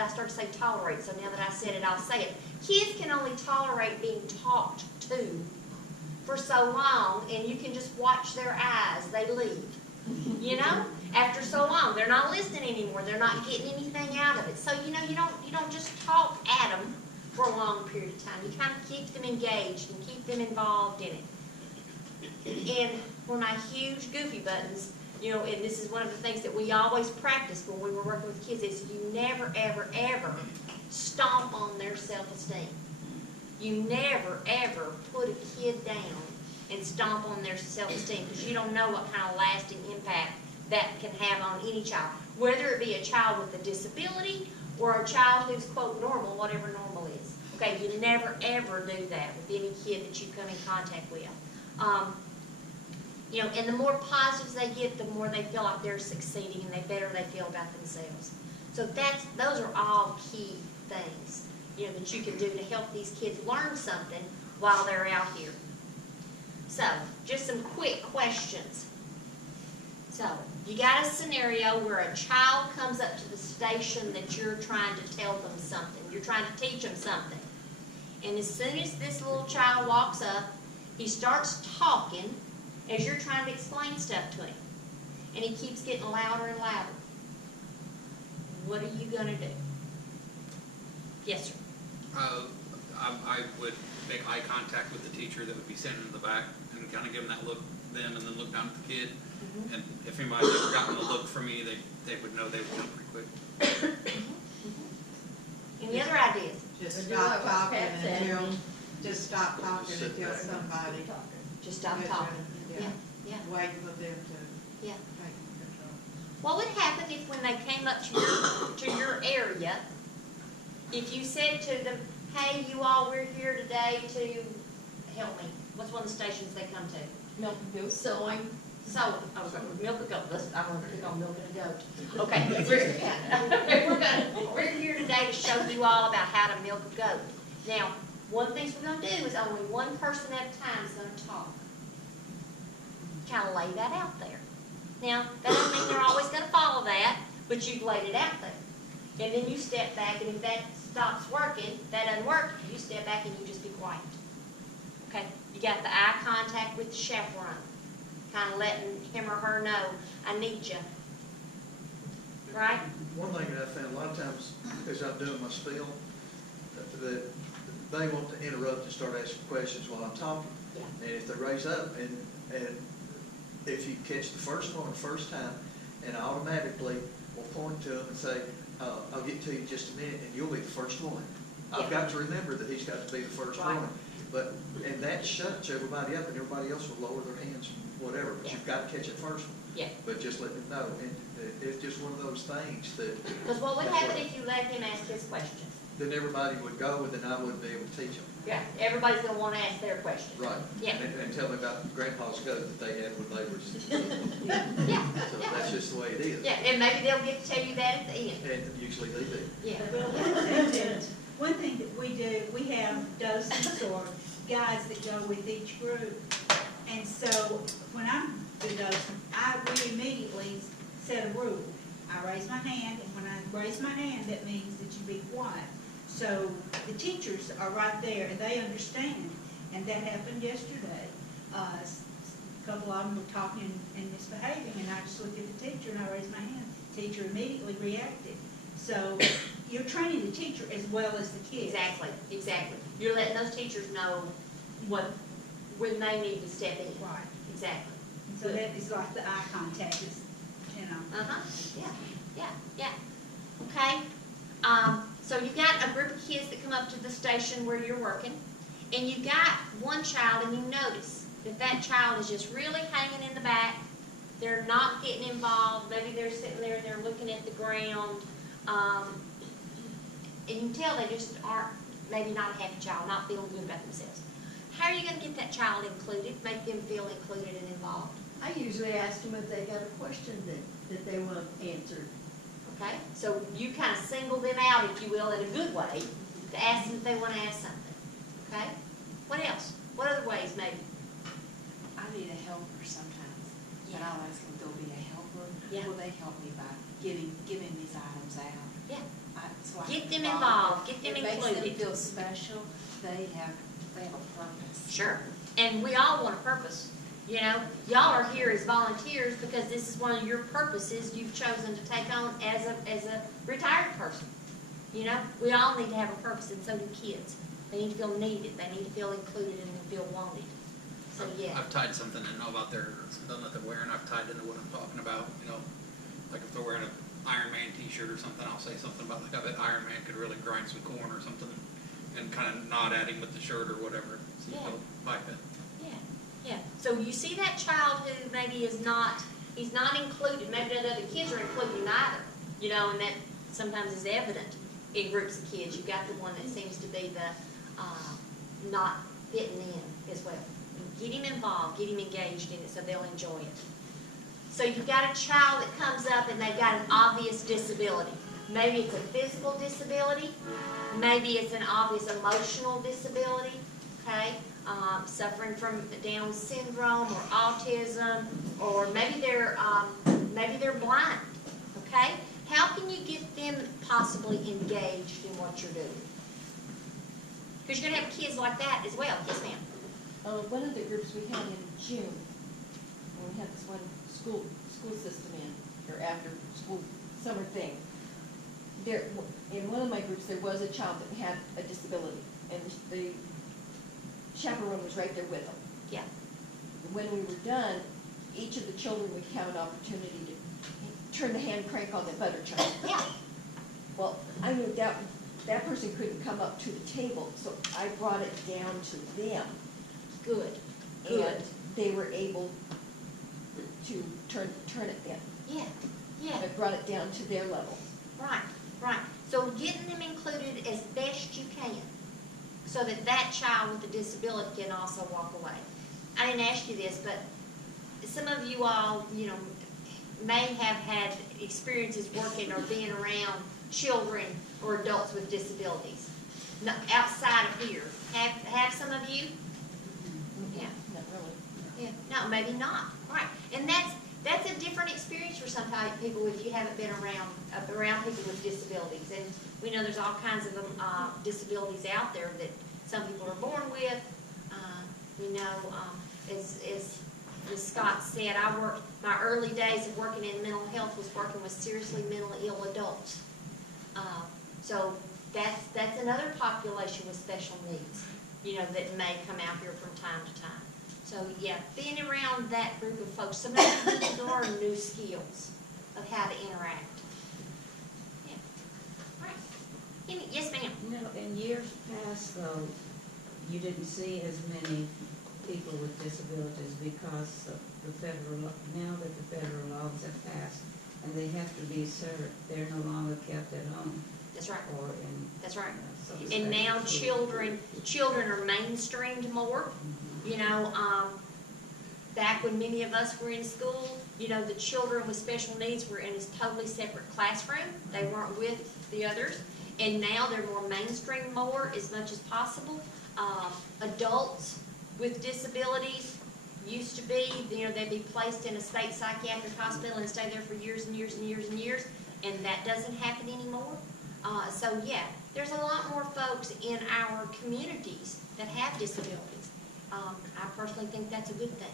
I started to say tolerate, so now that I said it, I'll say it. Kids can only tolerate being talked to for so long, and you can just watch their eyes. They leave. You know, after so long, they're not listening anymore. They're not getting anything out of it. So you know, you don't just talk at them for a long period of time. You kind of keep them engaged and keep them involved in it. And one of my huge goofy buttons, you know, and this is one of the things that we always practiced when we were working with kids, is you never, ever, ever stomp on their self-esteem. You never, ever put a kid down and stomp on their self-esteem, because you don't know what kind of lasting impact that can have on any child, whether it be a child with a disability or a child who's, quote, normal, whatever normal is. Okay, you never, ever do that with any kid that you come in contact with. You know, and the more positives they get, the more they feel like they're succeeding, and the better they feel about themselves. So those are all key things, you know, that you can do to help these kids learn something while they're out here. So, just some quick questions. So, you got a scenario where a child comes up to the station that you're trying to tell them something. You're trying to teach them something. And as soon as this little child walks up, he starts talking as you're trying to explain stuff to him. And he keeps getting louder and louder. What are you going to do? Yes, sir. I would make eye contact with the teacher that would be standing in the back and kind of give them that look then, and then look down at the kid. Mm-hmm. And if anybody had gotten a look from me, they would know they would jump pretty quick. Any other ideas? Just stop talking until somebody. Just stop talking. Yeah. Wait for them to Yeah. take control. What would happen if, when they came up to your area, if you said to them, "Hey, you all, we're here today to help me." What's one of the stations they come to? Milk and goat. Sewing. So, I was going to milk a goat. I'm going to pick on milking a goat. Okay, we're here today to show you all about how to milk a goat. Now, one of the things we're going to do is only one person at a time is going to talk. Kind of lay that out there. Now, that doesn't mean they're always going to follow that, but you've laid it out there. And then you step back, and if that stops working, that doesn't work, you step back and you just be quiet. Okay? You got the eye contact with the chaperone, kind of letting him or her know, "I need you." Right? One thing that I found a lot of times as I'm doing my spiel, that they want to interrupt and start asking questions while I'm talking. Yeah. And if they raise up, and if you catch the first one the first time, and I automatically will point to them and say, "I'll get to you in just a minute, and you'll be the first one." I've got to remember that he's got to be the first one. And that shuts everybody up, and everybody else will lower their hands and whatever, but you've got to catch it first one. Yeah. But just let them know. And it's just one of those things that... Because what would happen if you let him ask his question? Then everybody would go, and then I wouldn't be able to teach them. Yeah. Everybody's going to want to ask their question. Right. Yeah. And tell me about Grandpa's goat that they had when they were... Yeah. So that's just the way it is. Yeah, and maybe they'll get to tell you that at the end. And usually they do. Yeah. Well, one thing that we do, we have dozens or guys that go with each group. And so when I'm the docent, we immediately set a rule. I raise my hand, and when I raise my hand, that means that you be quiet. So the teachers are right there, and they understand. And that happened yesterday. A couple of them were talking and misbehaving, and I just looked at the teacher and I raised my hand. The teacher immediately reacted. So you're training the teacher as well as the kids. Exactly, exactly. You're letting those teachers know when they need to step in. Right. Exactly. And so that is like the eye contact is, Yeah. Okay. So you've got a group of kids that come up to the station where you're working, and you've got one child, and you notice that child is just really hanging in the back. They're not getting involved. Maybe they're sitting there and they're looking at the ground. And you can tell they just aren't, maybe not a happy child, not feeling good about themselves. How are you going to get that child included, make them feel included and involved? I usually ask them if they got a question that they want answered. Okay? So you kind of single them out, if you will, in a good way, to ask them if they want to ask something. Okay? What else? What other ways, maybe? I need a helper sometimes, but I'll ask them if they'll be a helper. Yeah. Will they help me by giving these items out? Yeah. So I Get them involved, get them It makes them included. feel special, they have a purpose. Sure, and we all want a purpose, you know? Y'all are here as volunteers because this is one of your purposes you've chosen to take on as a retired person. You know, we all need to have a purpose, and so do kids. They need to feel needed, they need to feel included and feel wanted. So, yeah. I've tied something in about their, something that they're wearing, I've tied into what I'm talking about, you know, like if they're wearing an Iron Man t-shirt or something, I'll say something about, like, I bet Iron Man could really grind some corn or something, and kind of nod at him with the shirt or whatever, so Yeah. they'll like it. Yeah, so you see that child who maybe is not, he's not included, maybe none of the kids are included either, you know, and that sometimes is evident in groups of kids. You've got the one that seems to be the, not fitting in as well. Get him involved, get him engaged in it so they'll enjoy it. So you've got a child that comes up and they've got an obvious disability. Maybe it's a physical disability, maybe it's an obvious emotional disability, okay? Suffering from Down syndrome or autism, or maybe they're blind, okay? How can you get them possibly engaged in what you're doing? Because you're gonna have kids like that as well. Yes, ma'am. One of the groups we had in June, when we had this one school system or after school summer thing, there, in one of my groups, there was a child that had a disability, and the chaperone was right there with them. Yeah. When we were done, each of the children would have an opportunity to turn the hand crank on the butter churn. Yeah. Well, I knew that person couldn't come up to the table, so I brought it down to them. Good. And they were able to turn it then. Yeah. Yeah. I brought it down to their level. Right. Right. So getting them included as best you can, so that that child with the disability can also walk away. I didn't ask you this, but some of you all, you know, may have had experiences working or being around children or adults with disabilities. No, outside of here. Have some of you? Yeah. Not really. Yeah. No, maybe not. Right. And that's a different experience for some type of people if you haven't been around people with disabilities. And we know there's all kinds of disabilities out there that some people are born with. We know, as Scott said, my early days of working in mental health was working with seriously mentally ill adults. So that's another population with special needs, you know, that may come out here from time to time. So yeah, being around that group of folks, somebody needs to learn new skills of how to interact. Yeah. All right. Yes, ma'am. No, in years past though, you didn't see as many people with disabilities because of the federal, now that the federal laws have passed and they have to be served, they're no longer kept at home That's right. or in. That's right. some And now special school. children are mainstreamed more. You know, back when many of us were in school, you know, the children with special needs were in a totally separate classroom. They weren't with the others. And now they're more mainstream more as much as possible. Adults with disabilities used to be, you know, they'd be placed in a state psychiatric hospital and stay there for years and years and years and years. And that doesn't happen anymore. So yeah, there's a lot more folks in our communities that have disabilities. I personally think that's a good thing.